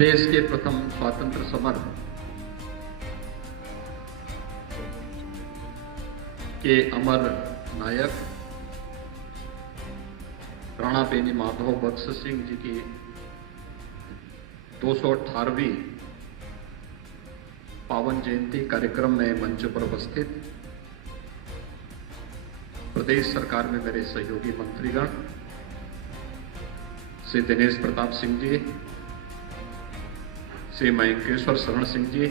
देश के प्रथम स्वतंत्र समर के अमर नायक राणा बेनी माधव बख्श सिंह जी की 218वीं पावन जयंती कार्यक्रम में मंच पर उपस्थित प्रदेश सरकार में मेरे सहयोगी मंत्रीगण श्री दिनेश प्रताप सिंह जी, श्री मयंकेश्वर शरण सिंह जी,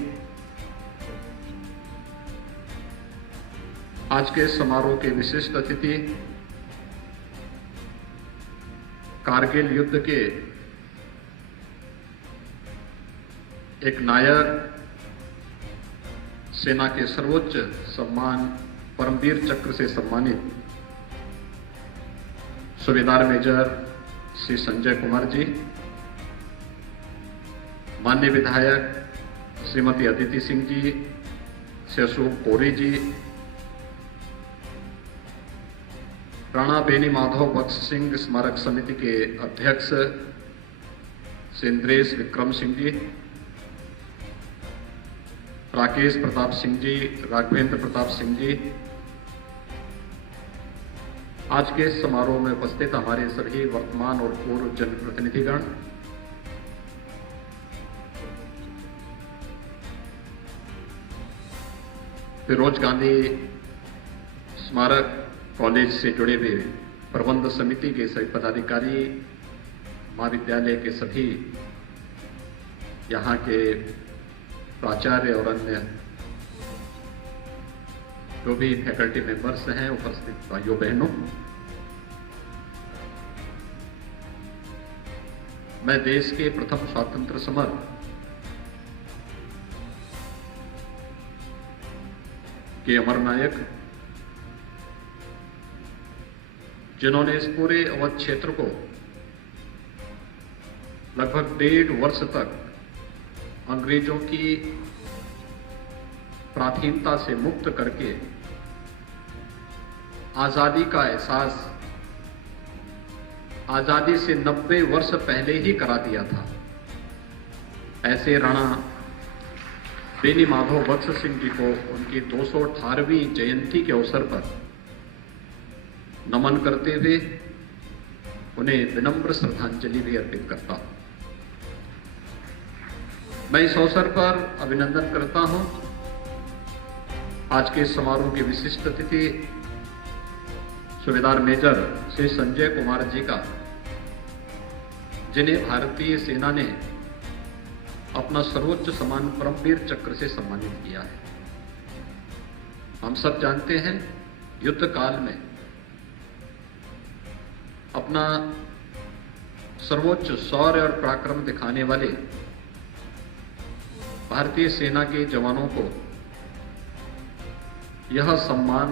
आज के समारोह के विशिष्ट अतिथि, कारगिल युद्ध के एक नायक, सेना के सर्वोच्च सम्मान परमवीर चक्र से सम्मानित सूबेदार मेजर श्री संजय कुमार जी, माननीय विधायक श्रीमती अदिति सिंह जी, श्री अशोक कोरी जी, राणा बेनी माधव बख्श सिंह स्मारक समिति के अध्यक्ष श्री इंद्रेश विक्रम सिंह जी, राकेश प्रताप सिंह जी, राघवेंद्र प्रताप सिंह जी, आज के समारोह में उपस्थित हमारे सभी वर्तमान और पूर्व जनप्रतिनिधिगण, फिरोज गांधी स्मारक कॉलेज से जुड़े हुए प्रबंध समिति के सभी पदाधिकारी, महाविद्यालय के सभी यहाँ के प्राचार्य और अन्य जो भी फैकल्टी मेंबर्स हैं, उपस्थित भाइयों बहनों, मैं देश के प्रथम स्वतंत्र समर के अमर नायक, जिन्होंने इस पूरे अवध क्षेत्र को लगभग 1.5 वर्ष तक अंग्रेजों की प्राथमिकता से मुक्त करके आजादी का एहसास आजादी से 90 वर्ष पहले ही करा दिया था, ऐसे राणा बेनी माधव बख्श सिंह जी को उनकी 218वीं जयंती के अवसर पर नमन करते हुए उन्हें विनम्र श्रद्धांजलि भी अर्पित करता हूं। मैं इस अवसर पर अभिनंदन करता हूं आज के समारोह के विशिष्ट अतिथि सूबेदार मेजर श्री संजय कुमार जी का, जिन्हें भारतीय सेना ने अपना सर्वोच्च सम्मान परमवीर चक्र से सम्मानित किया है। हम सब जानते हैं, युद्ध काल में अपना सर्वोच्च शौर्य और पराक्रम दिखाने वाले भारतीय सेना के जवानों को यह सम्मान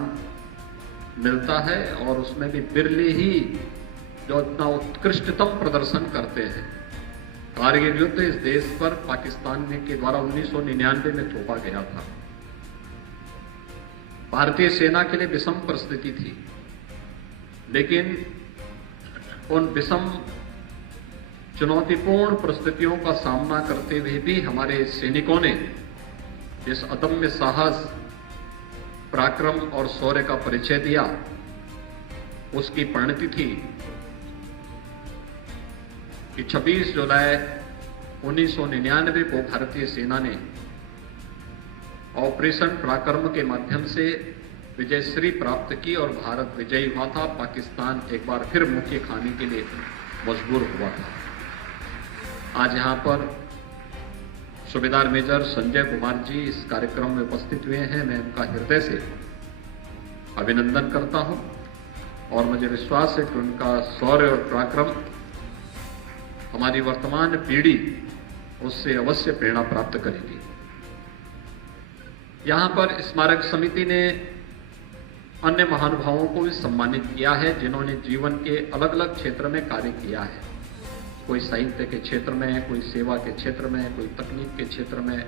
मिलता है, और उसमें भी बिरले ही जो इतना उत्कृष्टतम प्रदर्शन करते हैं। कारगिल युद्ध इस देश पर पाकिस्तान के द्वारा 1999 में थोपा गया था। भारतीय सेना के लिए विषम परिस्थिति थी, लेकिन उन विषम चुनौतीपूर्ण परिस्थितियों का सामना करते हुए भी हमारे सैनिकों ने जिस अदम्य साहस, पराक्रम और शौर्य का परिचय दिया, उसकी परिणति थी कि 26 जुलाई 1999 को भारतीय सेना ने ऑपरेशन पराक्रम के माध्यम से विजयश्री प्राप्त की और भारत विजयी हुआ था। पाकिस्तान एक बार फिर मुक्के खाने के लिए मजबूर हुआ था। आज यहां पर सूबेदार मेजर संजय कुमार जी इस कार्यक्रम में उपस्थित हुए हैं। मैं उनका हृदय से अभिनंदन करता हूं और मुझे विश्वास है कि उनका शौर्य और पराक्रम हमारी वर्तमान पीढ़ी उससे अवश्य प्रेरणा प्राप्त करेगी। यहां पर स्मारक समिति ने अन्य महानुभावों को भी सम्मानित किया है, जिन्होंने जीवन के अलग अलग क्षेत्र में कार्य किया है। कोई साहित्य के क्षेत्र में, कोई सेवा के क्षेत्र में, कोई तकनीक के क्षेत्र में।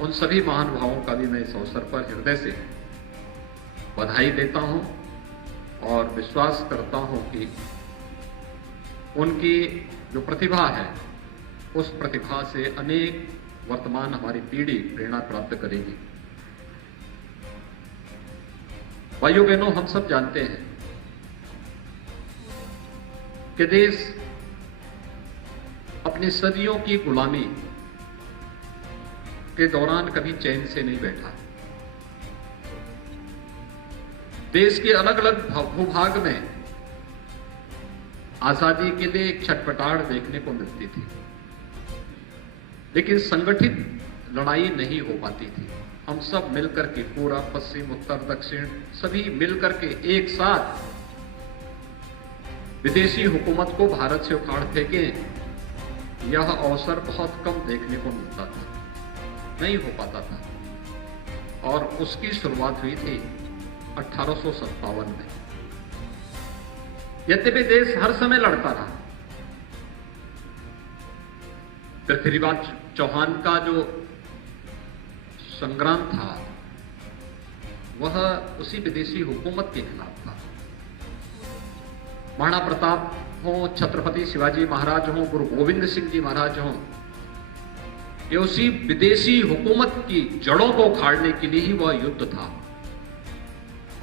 उन सभी महानुभावों का भी मैं इस अवसर पर हृदय से बधाई देता हूं और विश्वास करता हूं कि उनकी जो प्रतिभा है उस प्रतिभा से अनेक वर्तमान हमारी पीढ़ी प्रेरणा प्राप्त करेगी। भाइयों बहनों, हम सब जानते हैं कि देश अपनी सदियों की गुलामी के दौरान कभी चैन से नहीं बैठा। देश के अलग अलग भूभाग में आजादी के लिए एक छटपटाहट देखने को मिलती थी, लेकिन संगठित लड़ाई नहीं हो पाती थी। हम सब मिलकर के, पूर्व पश्चिम उत्तर दक्षिण सभी मिलकर के एक साथ विदेशी हुकूमत को भारत से उखाड़ फेंकें, यह अवसर बहुत कम देखने को मिलता था, नहीं हो पाता था। और उसकी शुरुआत हुई थी 1857 में। यद्यपि देश हर समय लड़ता रहा। पृथ्वीराज चौहान का जो संग्राम था वह उसी विदेशी हुकूमत के खिलाफ था। महाराणा प्रताप हो, छत्रपति शिवाजी महाराज हो, गुरु गोविंद सिंह जी महाराज हो, ये उसी विदेशी हुकूमत की जड़ों को उखाड़ने के लिए ही वह युद्ध था।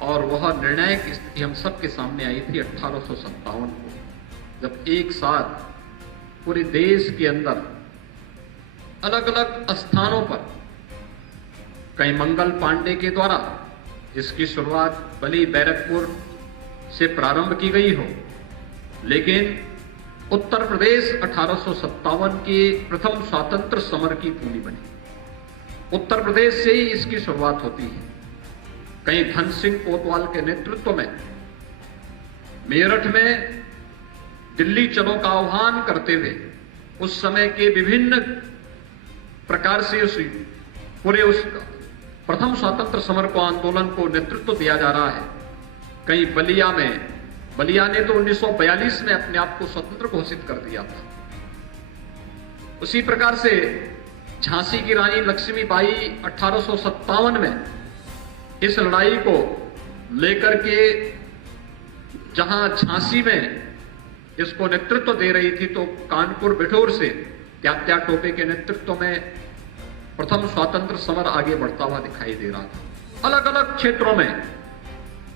और वह निर्णायक स्थिति हम सबके सामने आई थी 1857 को, जब एक साथ पूरे देश के अंदर अलग अलग स्थानों पर, कहीं मंगल पांडे के द्वारा इसकी शुरुआत बली बैरकपुर से प्रारंभ की गई हो, लेकिन उत्तर प्रदेश 1857 के प्रथम स्वातंत्र समर की भूमि बनी। उत्तर प्रदेश से ही इसकी शुरुआत होती है। कहीं धन सिंह कोतवाल के नेतृत्व में मेरठ में दिल्ली चलो का आह्वान करते हुए उस समय के विभिन्न प्रकार से उस प्रथम स्वतंत्र समर को, आंदोलन को नेतृत्व दिया जा रहा है। कहीं बलिया ने तो 1942 में अपने आप को स्वतंत्र घोषित कर दिया था। उसी प्रकार से झांसी की रानी लक्ष्मीबाई 1857 में इस लड़ाई को लेकर के जहां झांसी में इसको नेतृत्व दे रही थी, तो कानपुर बिठूर से तात्या टोपे के नेतृत्व में प्रथम स्वातंत्र समर आगे बढ़ता हुआ दिखाई दे रहा था। अलग अलग क्षेत्रों में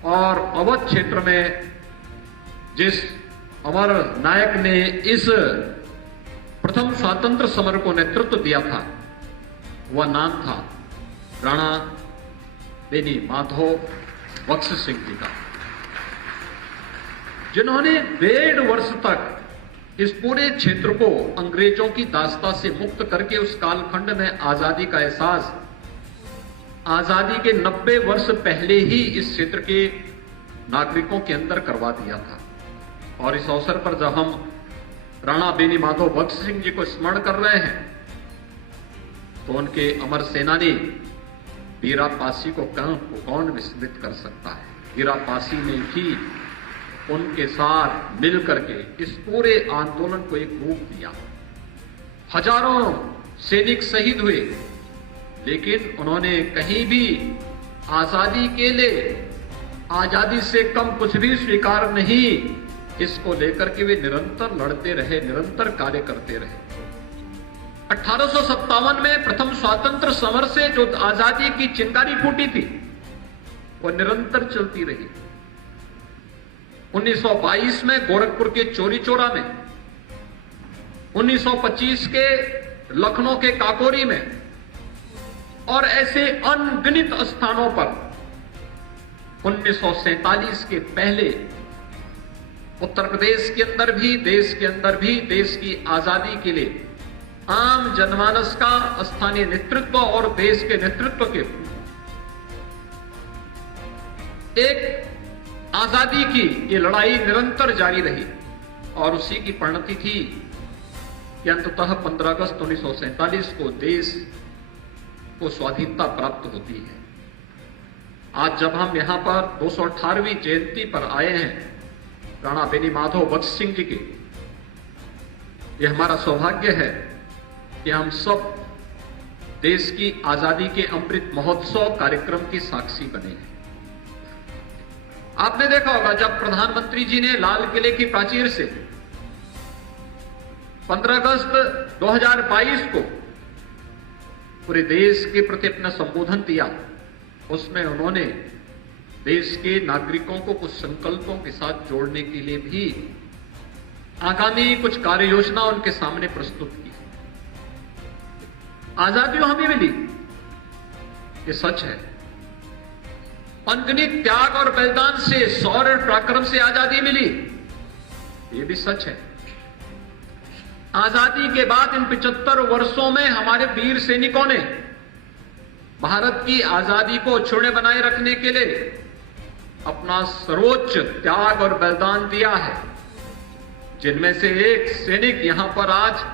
और अवध क्षेत्र में जिस अमर नायक ने इस प्रथम स्वातंत्र समर को नेतृत्व दिया था, वह नाम था राणा बेनी माधो बख्श सिंह जी का, जिन्होंने 1.5 वर्ष तक इस पूरे क्षेत्र को अंग्रेजों की दास्ता से मुक्त करके उस कालखंड में आजादी का एहसास आजादी के 90 वर्ष पहले ही इस क्षेत्र के नागरिकों के अंदर करवा दिया था। और इस अवसर पर जब हम राणा बेनी माधो बख्श सिंह जी को स्मरण कर रहे हैं, तो उनके अमर सेनानी वीरा पासी को कौन विस्मृत कर सकता है। वीरा पासी ने भी उनके साथ मिलकर के इस पूरे आंदोलन को एक रूप दिया। हजारों सैनिक शहीद हुए, लेकिन उन्होंने कहीं भी आजादी के लिए आजादी से कम कुछ भी स्वीकार नहीं, इसको लेकर के वे निरंतर लड़ते रहे, निरंतर कार्य करते रहे। 1857 में प्रथम स्वातंत्र समर से जो आजादी की चिंगारी फूटी थी, वो निरंतर चलती रही। 1922 में गोरखपुर के चौरी चौरा में, 1925 के लखनऊ के काकोरी में, और ऐसे अनगिनत स्थानों पर 1947 के पहले उत्तर प्रदेश के अंदर भी, देश के अंदर भी देश की आजादी के लिए आम जनमानस का, स्थानीय नेतृत्व और देश के नेतृत्व के एक आजादी की ये लड़ाई निरंतर जारी रही। और उसी की परिणति थी कि अंततः 15 अगस्त 1947 को देश को स्वाधीनता प्राप्त होती है। आज जब हम यहां पर 218वीं जयंती पर आए हैं राणा बेनी माधो बख्श सिंह जी की, यह हमारा सौभाग्य है कि हम सब देश की आजादी के अमृत महोत्सव कार्यक्रम की साक्षी बने हैं। आपने देखा होगा जब प्रधानमंत्री जी ने लाल किले की प्राचीर से 15 अगस्त 2022 को पूरे देश के प्रति अपना संबोधन दिया। उसमें उन्होंने देश के नागरिकों को कुछ संकल्पों के साथ जोड़ने के लिए भी आगामी कुछ कार्य योजना उनके सामने प्रस्तुत की। आजादी हमें मिली, ये सच है। अनगिनत त्याग और बलिदान से, शौर्य और पराक्रम से आजादी मिली, ये भी सच है। आजादी के बाद इन 75 वर्षों में हमारे वीर सैनिकों ने भारत की आजादी को अक्षुण्ण बनाए रखने के लिए अपना सर्वोच्च त्याग और बलिदान दिया है, जिनमें से एक सैनिक यहां पर आज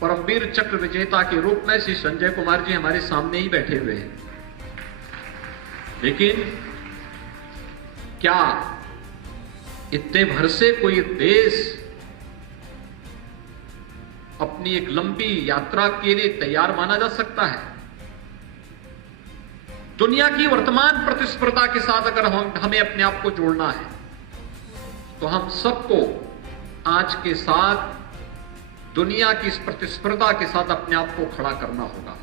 परमवीर चक्र विजेता के रूप में श्री संजय कुमार जी हमारे सामने ही बैठे हुए हैं। लेकिन क्या इतने भर से कोई देश अपनी एक लंबी यात्रा के लिए तैयार माना जा सकता है? दुनिया की वर्तमान प्रतिस्पर्धा के साथ अगर हमें अपने आप को जोड़ना है तो हम सबको आज के साथ दुनिया की इस प्रतिस्पर्धा के साथ अपने आप को खड़ा करना होगा।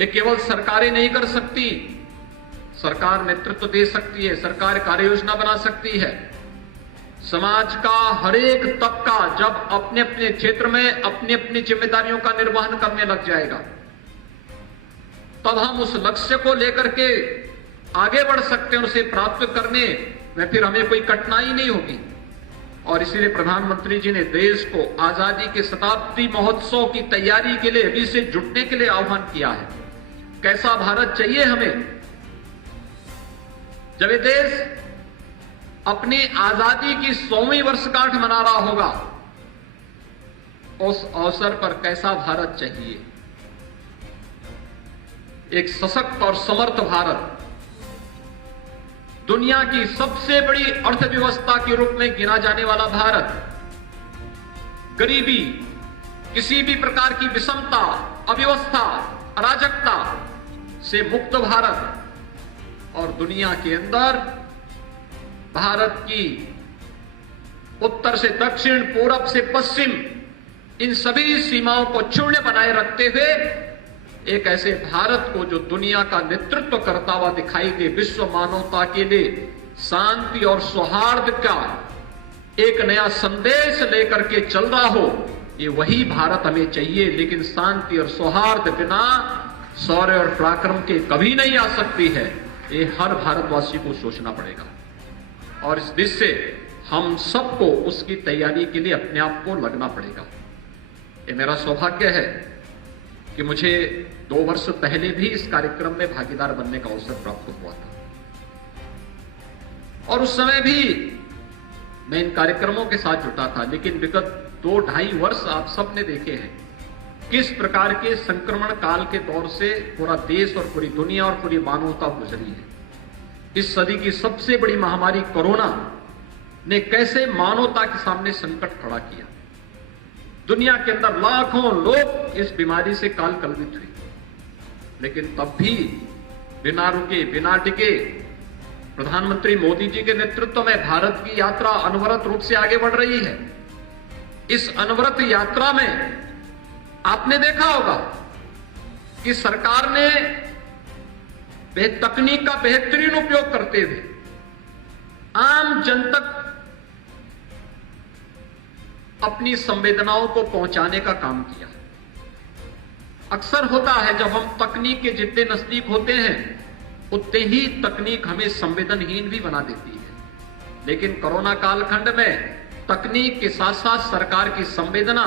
ये केवल सरकारें नहीं कर सकती। सरकार नेतृत्व दे सकती है, सरकार कार्य योजना बना सकती है। समाज का हर एक तबका जब अपने अपने क्षेत्र में अपनी अपनी जिम्मेदारियों का निर्वहन करने लग जाएगा, तब हम उस लक्ष्य को लेकर के आगे बढ़ सकते हैं। उसे प्राप्त करने में फिर हमें कोई कठिनाई नहीं होगी। और इसीलिए प्रधानमंत्री जी ने देश को आजादी के शताब्दी महोत्सव की तैयारी के लिए अभी से जुटने के लिए आह्वान किया है। कैसा भारत चाहिए हमें? जब ये देश अपनी आजादी की 100वीं वर्षगांठ मना रहा होगा, उस अवसर पर कैसा भारत चाहिए? एक सशक्त और समर्थ भारत, दुनिया की सबसे बड़ी अर्थव्यवस्था के रूप में गिना जाने वाला भारत, गरीबी, किसी भी प्रकार की विषमता, अव्यवस्था, अराजकता से मुक्त भारत, और दुनिया के अंदर भारत की उत्तर से दक्षिण, पूरब से पश्चिम, इन सभी सीमाओं को अक्षुण्ण बनाए रखते हुए एक ऐसे भारत को जो दुनिया का नेतृत्व करता हुआ दिखाई दे, विश्व मानवता के लिए शांति और सौहार्द का एक नया संदेश लेकर के चल रहा हो, ये वही भारत हमें चाहिए। लेकिन शांति और सौहार्द बिना शौर्य और पराक्रम के कभी नहीं आ सकती है। ये हर भारतवासी को सोचना पड़ेगा और इस दिशा से हम सबको उसकी तैयारी के लिए अपने आप को लगना पड़ेगा। ये मेरा सौभाग्य है कि मुझे 2 वर्ष पहले भी इस कार्यक्रम में भागीदार बनने का अवसर प्राप्त हुआ था, और उस समय भी मैं इन कार्यक्रमों के साथ जुटा था। लेकिन विगत 2-2.5 वर्ष आप सबने देखे हैं किस प्रकार के संक्रमण काल के दौर से पूरा देश और पूरी दुनिया और पूरी मानवता गुजरी है। इस सदी की सबसे बड़ी महामारी कोरोना ने कैसे मानवता के सामने संकट खड़ा किया। दुनिया के अंदर लाखों लोग इस बीमारी से काल कलवित हुए, लेकिन तब भी बिना रुके, बिना टिके प्रधानमंत्री मोदी जी के नेतृत्व में भारत की यात्रा अनवरत रूप से आगे बढ़ रही है। इस अनवरत यात्रा में आपने देखा होगा कि सरकार ने तकनीक का बेहतरीन उपयोग करते हुए आम जन तक अपनी संवेदनाओं को पहुंचाने का काम किया। अक्सर होता है जब हम तकनीक के जितने नजदीक होते हैं उतने ही तकनीक हमें संवेदनहीन भी बना देती है। लेकिन कोरोना कालखंड में तकनीक के साथ साथ सरकार की संवेदना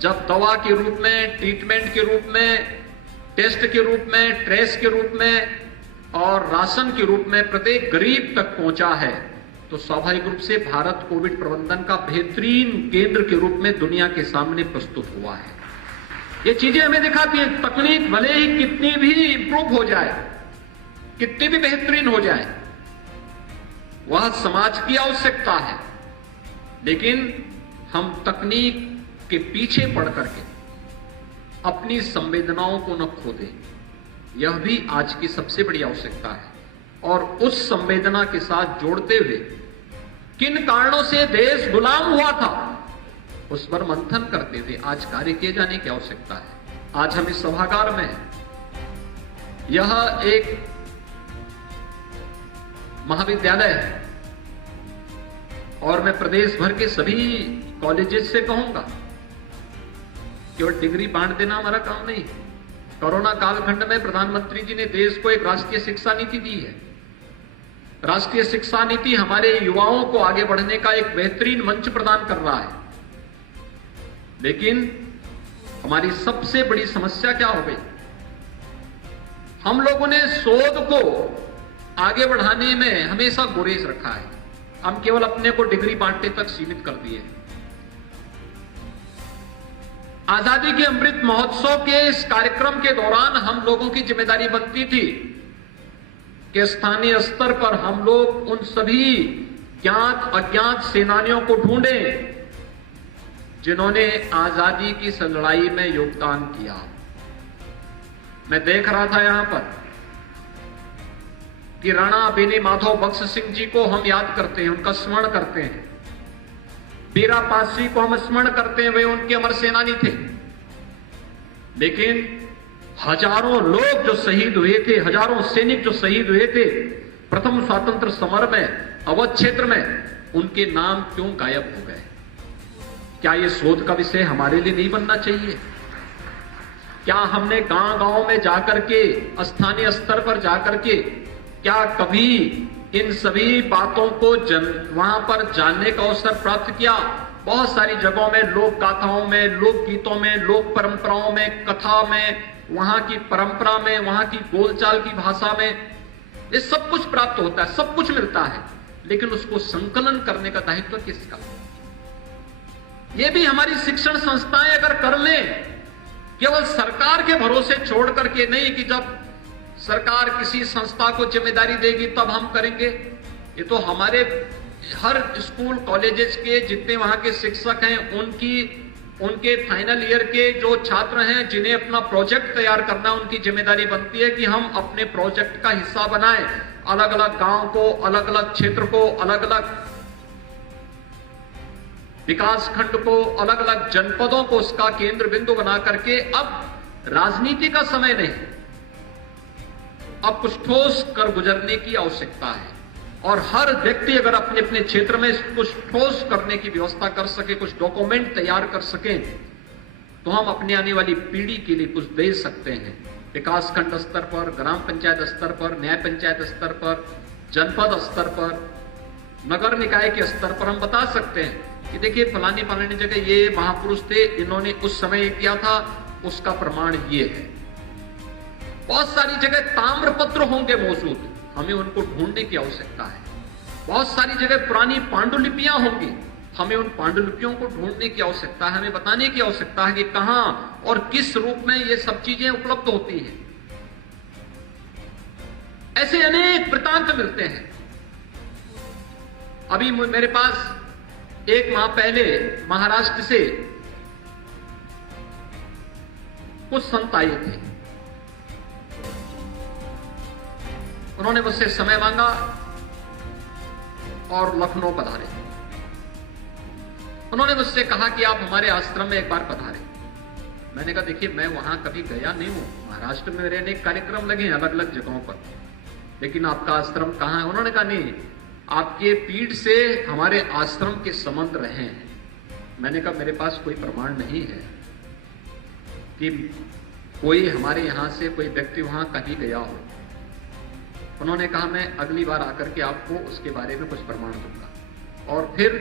जब दवा के रूप में, ट्रीटमेंट के रूप में, टेस्ट के रूप में, ट्रेस के रूप में और राशन के रूप में प्रत्येक गरीब तक पहुंचा है, तो स्वाभाविक रूप से भारत कोविड प्रबंधन का बेहतरीन केंद्र के रूप में दुनिया के सामने प्रस्तुत हुआ है। ये चीजें हमें दिखाती है तकनीक भले ही कितनी भी इंप्रूव हो जाए, कितनी भी बेहतरीन हो जाए, वह समाज की आवश्यकता है। लेकिन हम तकनीक के पीछे पड़ करके अपनी संवेदनाओं को न खो दें, यह भी आज की सबसे बड़ी आवश्यकता है। और उस संवेदना के साथ जोड़ते हुए किन कारणों से देश गुलाम हुआ था, उस पर मंथन करते थे। आज कार्य किए जाने की आवश्यकता है। आज हम इस सभागार में हैं। यह एक महाविद्यालय है और मैं प्रदेश भर के सभी कॉलेजेस से कहूंगा, केवल डिग्री बांट देना हमारा काम नहीं। कोरोना कालखंड में प्रधानमंत्री जी ने देश को एक राष्ट्रीय शिक्षा नीति दी है। राष्ट्रीय शिक्षा नीति हमारे युवाओं को आगे बढ़ने का एक बेहतरीन मंच प्रदान कर रहा है। लेकिन हमारी सबसे बड़ी समस्या क्या हो गई? हम लोगों ने शोध को आगे बढ़ाने में हमेशा गुरेज रखा है। हम केवल अपने को डिग्री बांटने तक सीमित कर दिए। आजादी के अमृत महोत्सव के इस कार्यक्रम के दौरान हम लोगों की जिम्मेदारी बनती थी कि स्थानीय स्तर पर हम लोग उन सभी ज्ञात अज्ञात सेनानियों को ढूंढें जिन्होंने आजादी की इस लड़ाई में योगदान किया। मैं देख रहा था यहां पर कि राणा बेनी माधव बख्श सिंह जी को हम याद करते हैं, उनका स्मरण करते हैं। बीरा पासी को हम स्मरण करते हैं, वे उनके अमर सेनानी थे। लेकिन हजारों लोग जो शहीद हुए थे, हजारों सैनिक जो शहीद हुए थे प्रथम स्वतंत्र समर में अवध क्षेत्र में, उनके नाम क्यों गायब हो गए? क्या यह शोध का विषय हमारे लिए नहीं बनना चाहिए? क्या हमने गांव-गांव में जाकर के, स्थानीय स्तर पर जाकर के, क्या कभी इन सभी बातों को वहां पर जानने का अवसर प्राप्त किया? बहुत सारी जगहों में, लोक गाथाओं में, लोकगीतों में, लोक परंपराओं में, कथा में, वहां की परंपरा में, वहां की बोलचाल की भाषा में, ये सब कुछ प्राप्त होता है, सब कुछ मिलता है। लेकिन उसको संकलन करने का दायित्व किसका? ये भी हमारी शिक्षण संस्थाएं अगर कर लें, केवल सरकार के भरोसे छोड़ करके नहीं कि जब सरकार किसी संस्था को जिम्मेदारी देगी तब हम करेंगे। ये तो हमारे हर स्कूल कॉलेजेस के जितने वहां के शिक्षक हैं, उनके फाइनल ईयर के जो छात्र हैं जिन्हें अपना प्रोजेक्ट तैयार करना, उनकी जिम्मेदारी बनती है कि हम अपने प्रोजेक्ट का हिस्सा बनाएं। अलग अलग गांव को, अलग अलग क्षेत्र को, अलग अलग विकास खंड को, अलग अलग जनपदों को उसका केंद्र बिंदु बना करके, अब राजनीति का समय नहीं, अब कुछ ठोस कर गुजरने की आवश्यकता है। और हर व्यक्ति अगर अपने अपने क्षेत्र में कुछ ठोस करने की व्यवस्था कर सके, कुछ डॉक्यूमेंट तैयार कर सके, तो हम अपनी आने वाली पीढ़ी के लिए कुछ दे सकते हैं। विकास खंड स्तर पर, ग्राम पंचायत स्तर पर, न्याय पंचायत स्तर पर, जनपद स्तर पर, नगर निकाय के स्तर पर हम बता सकते हैं कि देखिए फलानी फलानी जगह ये महापुरुष थे, इन्होंने उस समय ये किया था, उसका प्रमाण ये है। बहुत सारी जगह ताम्रपत्र होंगे मौजूद, हमें उनको ढूंढने की आवश्यकता है। बहुत सारी जगह पुरानी पांडुलिपियां होंगी, हमें उन पांडुलिपियों को ढूंढने की आवश्यकता है। हमें बताने की आवश्यकता है कि कहां और किस रूप में ये सब चीजें उपलब्ध होती हैं। ऐसे अनेक वृत्तांत मिलते हैं। अभी मेरे पास एक माह पहले महाराष्ट्र से कुछ संत आए थे। उन्होंने मुझसे समय मांगा और लखनऊ पधारे। उन्होंने मुझसे कहा कि आप हमारे आश्रम में एक बार पधारे। मैंने कहा देखिए मैं वहां कभी गया नहीं हूं, महाराष्ट्र में मेरे अनेक कार्यक्रम लगे हैं अलग अलग जगहों पर, लेकिन आपका आश्रम कहां है? उन्होंने कहा नहीं, आपके पीठ से हमारे आश्रम के संबंध रहे हैं। मैंने कहा मेरे पास कोई प्रमाण नहीं है कि कोई हमारे यहां से कोई व्यक्ति वहां कहीं गया हो। उन्होंने कहा मैं अगली बार आकर के आपको उसके बारे में कुछ प्रमाण दूंगा। और फिर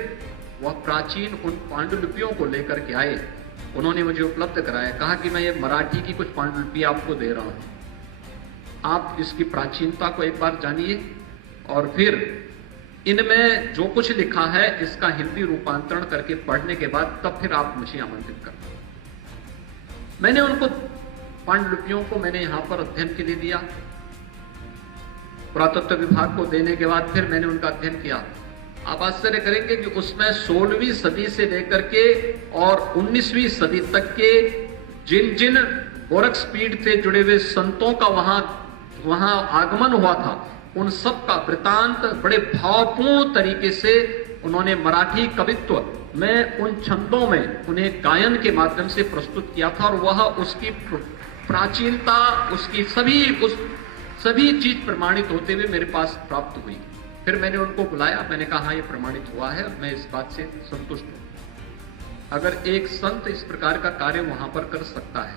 वह प्राचीन उन पांडुलिपियों को लेकर के आए, उन्होंने मुझे उपलब्ध कराया, कहा कि मैं ये मराठी की कुछ पांडुलिपियां आपको दे रहा हूं, आप इसकी प्राचीनता को एक बार जानिए और फिर इनमें जो कुछ लिखा है इसका हिंदी रूपांतरण करके पढ़ने के बाद तब फिर आप मुझे आमंत्रित करना। मैंने उनको पांडुलिपियों को मैंने यहां पर अध्ययन के लिए दिया। पुरातत्व विभाग को देने के बाद फिर मैंने उनका अध्ययन किया। आप आश्चर्य करेंगे कि उसमें 16वीं सदी से लेकर के और 19वीं सदी तक के जिन जिन गोरक्ष पीठ से जुड़े हुए संतों का वहां आगमन हुआ था, उन सब का वृतांत बड़े भावपूर्ण तरीके से उन्होंने मराठी कवित्व मैं उन छंदों में उन्हें गायन के माध्यम से प्रस्तुत किया था और वह उसकी प्राचीनता, उसकी सभी चीज प्रमाणित होते हुए मेरे पास प्राप्त हुई। फिर मैंने उनको बुलाया, मैंने कहा ये प्रमाणित हुआ है और मैं इस बात से संतुष्ट हूं। अगर एक संत इस प्रकार का कार्य वहां पर कर सकता है,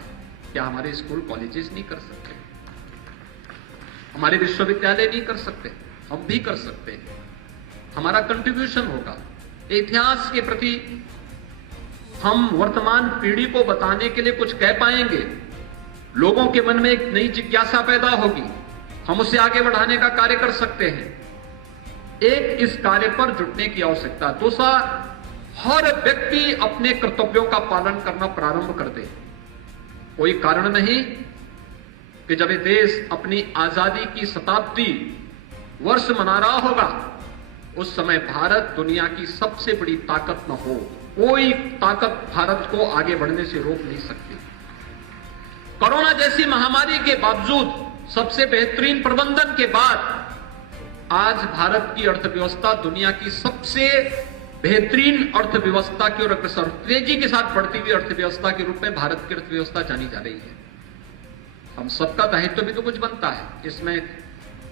क्या हमारे स्कूल कॉलेजेस नहीं कर सकते? हमारे विश्वविद्यालय नहीं कर सकते? हम भी कर सकते हैं। हमारा कंट्रीब्यूशन होगा इतिहास के प्रति। हम वर्तमान पीढ़ी को बताने के लिए कुछ कह पाएंगे, लोगों के मन में एक नई जिज्ञासा पैदा होगी, हम उसे आगे बढ़ाने का कार्य कर सकते हैं। एक, इस कार्य पर जुटने की आवश्यकता। दूसरा, हर व्यक्ति अपने कर्तव्यों का पालन करना प्रारंभ कर दे। कोई कारण नहीं कि जब ये देश अपनी आजादी की शताब्दी वर्ष मना रहा होगा, उस समय भारत दुनिया की सबसे बड़ी ताकत न हो। कोई ताकत भारत को आगे बढ़ने से रोक नहीं सकती। कोरोना जैसी महामारी के बावजूद, सबसे बेहतरीन प्रबंधन के बाद आज भारत की अर्थव्यवस्था दुनिया की सबसे बेहतरीन अर्थव्यवस्था की ओर अग्रसर, तेजी के साथ बढ़ती हुई अर्थव्यवस्था के रूप में भारत की अर्थव्यवस्था जानी जा रही है। हम सबका दायित्व भी तो कुछ बनता है। इसमें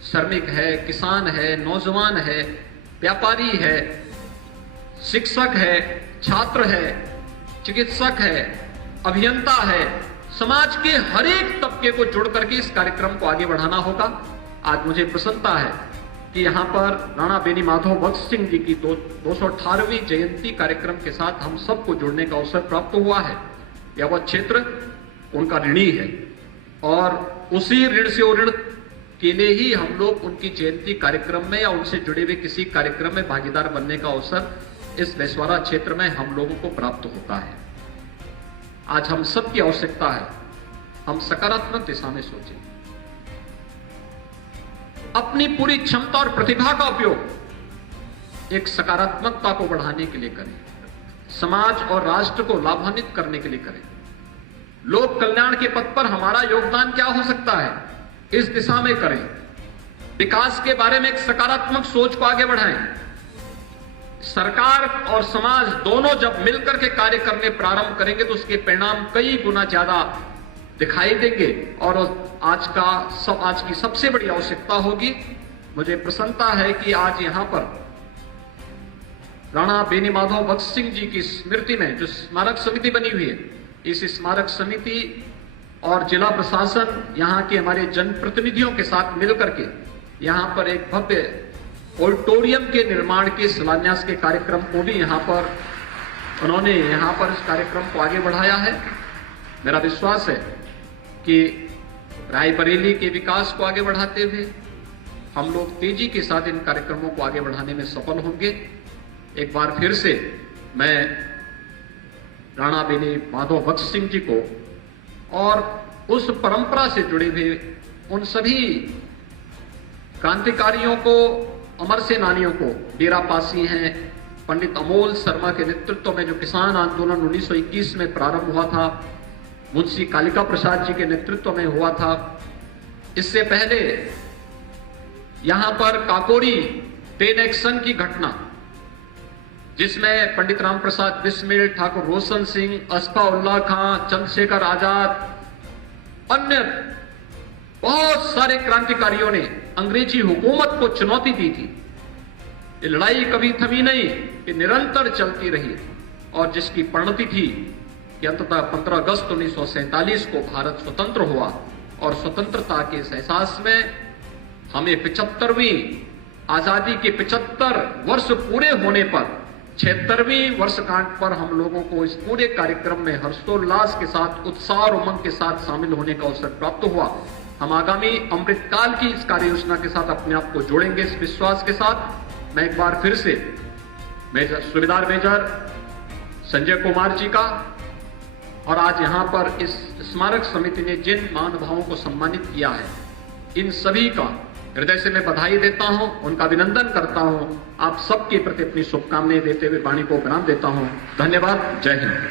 श्रमिक है, किसान है, नौजवान है, व्यापारी है, शिक्षक है, छात्र है, चिकित्सक है, अभियंता है, समाज के हर एक तबके को जोड़ करके इस कार्यक्रम को आगे बढ़ाना होगा। आज मुझे प्रसन्नता है कि यहां पर राणा बेनी माधव भगत सिंह जी की 218वीं जयंती कार्यक्रम के साथ हम सबको जुड़ने का अवसर प्राप्त हुआ है। यह वह क्षेत्र उनका ऋणी है और उसी ऋण से ऋण के लिए ही हम लोग उनकी जयंती कार्यक्रम में या उनसे जुड़े हुए किसी कार्यक्रम में भागीदार बनने का अवसर इस बेसवारा क्षेत्र में हम लोगों को प्राप्त होता है। आज हम सबकी आवश्यकता है, हम सकारात्मक दिशा में सोचें, अपनी पूरी क्षमता और प्रतिभा का उपयोग एक सकारात्मकता को बढ़ाने के लिए करें, समाज और राष्ट्र को लाभान्वित करने के लिए करें। लोक कल्याण के पथ पर हमारा योगदान क्या हो सकता है, इस दिशा में करें। विकास के बारे में एक सकारात्मक सोच को आगे बढ़ाएं। सरकार और समाज दोनों जब मिलकर के कार्य करने प्रारंभ करेंगे तो उसके परिणाम कई गुना ज्यादा दिखाई देंगे और आज की सबसे बड़ी आवश्यकता होगी। मुझे प्रसन्नता है कि आज यहां पर राणा बेनी माधव भगत सिंह जी की स्मृति में जो स्मारक समिति बनी हुई है, इस स्मारक समिति और जिला प्रशासन यहां के हमारे जनप्रतिनिधियों के साथ मिलकर के यहां पर एक भव्य ऑडिटोरियम के निर्माण के शिलान्यास के कार्यक्रम को भी उन्होंने यहां पर इस कार्यक्रम को आगे बढ़ाया है। मेरा विश्वास है कि रायबरेली के विकास को आगे बढ़ाते हुए हम लोग तेजी के साथ इन कार्यक्रमों को आगे बढ़ाने में सफल होंगे। एक बार फिर से मैं राणा बेनी माधव भगत सिंह जी को और उस परंपरा से जुड़े हुए उन सभी क्रांतिकारियों को, अमर सेनानियों को, डेरा पासी हैं, पंडित अमोल शर्मा के नेतृत्व में जो किसान आंदोलन 1921 में प्रारंभ हुआ था, मुंशी कालिका प्रसाद जी के नेतृत्व में हुआ था। इससे पहले यहां पर काकोरी 10 एक्शन की घटना, जिसमें पंडित राम प्रसाद बिस्मिल, ठाकुर रोशन सिंह, अस्फाउल्लाह खां, चंद्रशेखर आजाद, अन्य बहुत सारे क्रांतिकारियों ने अंग्रेजी हुकूमत को चुनौती दी थी। ये लड़ाई कभी थमी नहीं, ये निरंतर चलती रही और जिसकी परिणति थी कि अंततः 15 अगस्त 1947 को भारत स्वतंत्र हुआ और स्वतंत्रता के इस एहसास में हमें 75वीं आजादी के 75 वर्ष पूरे होने पर 76वीं वर्षगांठ पर हम लोगों को इस पूरे कार्यक्रम में हर्षोल्लास के साथ, उत्साह और उमंग के साथ शामिल होने का अवसर प्राप्त हुआ। हम आगामी अमृतकाल की इस कार्य योजना के साथ अपने आप को जोड़ेंगे इस विश्वास के साथ। मैं एक बार फिर से सूबेदार मेजर संजय कुमार जी का और आज यहां पर इस स्मारक समिति ने जिन महानुभावों को सम्मानित किया है, इन सभी का हृदय से मैं बधाई देता हूं, उनका अभिनंदन करता हूं। आप सबके प्रति अपनी शुभकामनाएं देते हुए वाणी को विराम देता हूं। धन्यवाद। जय हिंद।